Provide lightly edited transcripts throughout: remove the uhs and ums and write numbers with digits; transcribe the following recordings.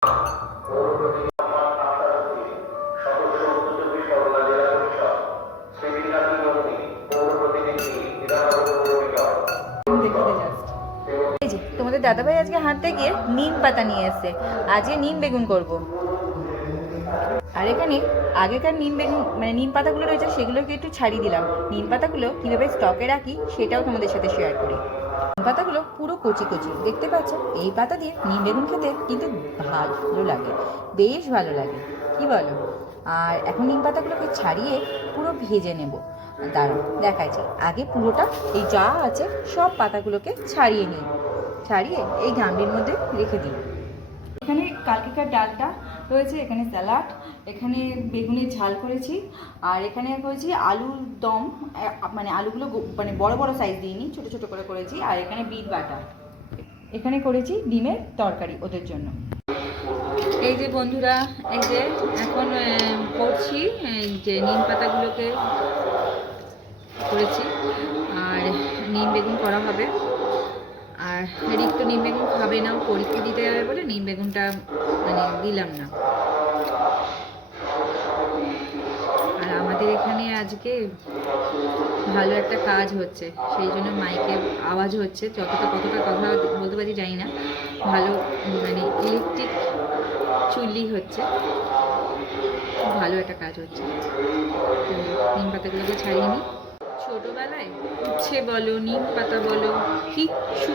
তোমাদের দাদাভাই আজকে হাঁটতে গিয়ে নিম পাতা নিয়ে এসছে। আজকে নিম বেগুন করব। আর এখানে আগেকার নিম বেগুন মানে নিম পাতাগুলো রয়েছে সেগুলোকে একটু ছাড়িয়ে দিলাম। নিম পাতাগুলো কীভাবে স্টকে রাখি সেটাও তোমাদের সাথে শেয়ার করি। নিম পাতাগুলো পুরো কচি কচি দেখতে পাচ্ছ। এই পাতা দিয়ে নিম বেগুন খেতে কিন্তু ভালো লাগে, বেশ ভালো লাগে, কি বলো? আর এখন নিম পাতাগুলোকে ছাড়িয়ে পুরো ভেজে নেব। দাঁড়াও দেখাচ্ছি। আগে পুরোটা এই যা আছে সব পাতাগুলোকে ছাড়িয়ে নিই, ছাড়িয়ে এই গামলির মধ্যে রেখে দিই। এখানে কালকেকার ডালটা রয়েছে, এখানে স্যালাড, এখানে বেগুনের ঝাল করেছি, আর এখানে করেছি আলুর দম, মানে আলুগুলো মানে বড় বড় সাইজ দিইনি, ছোট ছোট করে করেছি। আর এখানে বিট বাটা, এখানে করেছি ডিমের তরকারি ওদের জন্য। এই যে বন্ধুরা, এই যে এখন করছি যে নিম পাতাগুলোকে করেছি আর নিম বেগুন করা হবে। আর রিক তো নিম বেগুন খাবে না, পরীক্ষা দিতে যাবে বলে নিম বেগুনটা মানে দিলাম না। আর আমাদের এখানে আজকে ভালো একটা কাজ হচ্ছে, সেই জন্য মাইকে আওয়াজ হচ্ছে, কতটা কথা বলতে পারি জানি না। ভালো মানে ইলেকট্রিক চুল্লি হচ্ছে, ভালো একটা কাজ হচ্ছে। নিম পাতাগুলোকে ছাড়িয়ে নিই। ছোটোবেলায় উচ্ছে বলো, নিম পাতা বলো, কিচ্ছু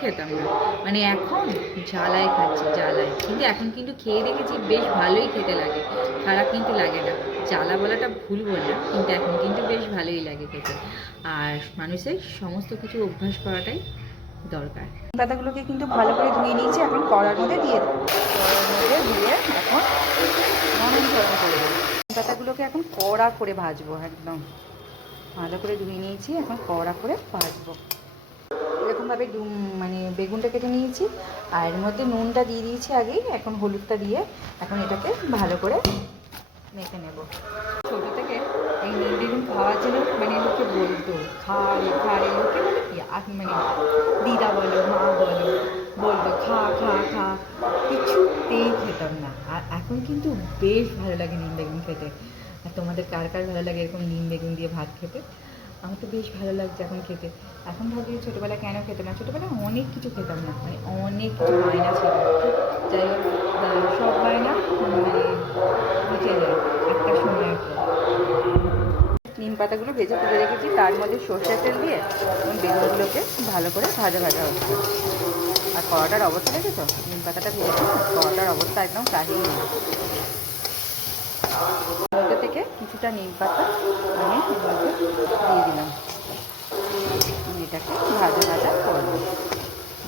খেতাম না, মানে এখন জ্বালায় খাচ্ছি, জ্বালায়। কিন্তু এখন কিন্তু খেয়ে দেখেছি বেশ ভালোই খেতে লাগে, খারাপ কিন্তু লাগে না। জ্বালা বলাটা ভুল বললাম, কিন্তু এখন কিন্তু বেশ ভালোই লাগে খেতে। আর মানুষের সমস্ত কিছু অভ্যাস করাটাই দরকার। পাতাগুলোকে কিন্তু ভালো করে ধুয়ে নিয়েছি, এখন কড়ার মধ্যে দিয়ে দেবো। কড়ার মধ্যে দিয়ে এখন নরম গরম করে দেবো। পাতাগুলোকে এখন কড়া করে ভাজবো, একদম ভালো করে ধুয়ে নিয়েছি, এখন কড়া করে ভাজবো। এরকমভাবে মানে বেগুনটা কেটে নিয়েছি, আর এর মধ্যে নুনটা দিয়ে দিয়েছি আগেই, এখন হলুদটা দিয়ে এখন এটাকে ভালো করে মেখে নেব। ছোটো থেকে এই নিম বেগুন খাওয়ার জন্য মানে লোকে বলতো খারে লোকে বলে কি মানে দিদা বলো, মা বলতো খা খা খা, কিছুতেই খেতাম না। আর এখন কিন্তু বেশ ভালো লাগে নিম বেগুন খেতে। আর তোমাদের কার কার ভালো লাগে এরকম নিম বেগুন দিয়ে ভাত খেতে? আমার তো বেশ ভালো লাগছে এখন খেতে। এখন ভাবি ছোটোবেলায় কেন খেতাম না? ছোটোবেলায় অনেক কিছু খেতাম না, মানে অনেক কিছু বায়না ছিল। যাই হোক সব বায়না মানে মুছে যায় একটা সময়ের পর। নিম পাতাগুলো ভেজে তুলে রেখেছি, তার মধ্যে সর্ষের তেল দিয়ে এবং বেগুনগুলোকে ভালো করে ভাজা হচ্ছে। আর কড়াটার অবস্থা দেখেছো? নিম পাতাটা ভেজেছি, কড়াটার অবস্থা একদম কাহিল। মধ্যে থেকে কিছুটা নিম পাতা আমি দিয়ে দিলাম, এটাকে ভাজা করবো।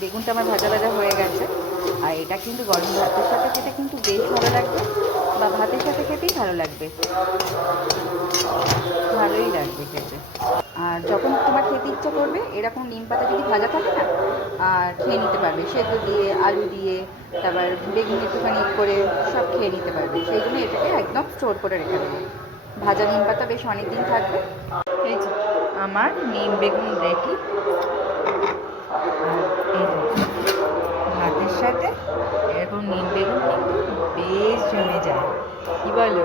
বেগুনটা আমার ভাজা হয়ে গেছে। আর এটা কিন্তু গরম ভাতের সাথে খেতে কিন্তু বেশ ভালো লাগবে, বা ভাতের সাথে খেতেই ভালো লাগবে, ভালোই লাগবে খেতে। আর যখন তোমার খেতে ইচ্ছা করবে এরকম নিম পাতা যদি ভাজা থাকে না, আর খেয়ে নিতে পারবে, সেদ্ধ দিয়ে, আলু দিয়ে, তারপর বেগুন একটুখানি করে সব খেয়ে নিতে পারবে। সেই জন্য এটাকে একদম স্টোর করে রেখে দেবো। ভাজা নিম পাতা বেশ অনেক দিন থাকবে। এই যে আমার নিম বেগুন রেডি। আর এই ভাতের সাথে এরকম নিম বেগুন কিন্তু বেশ জমে যায়, কি বলো?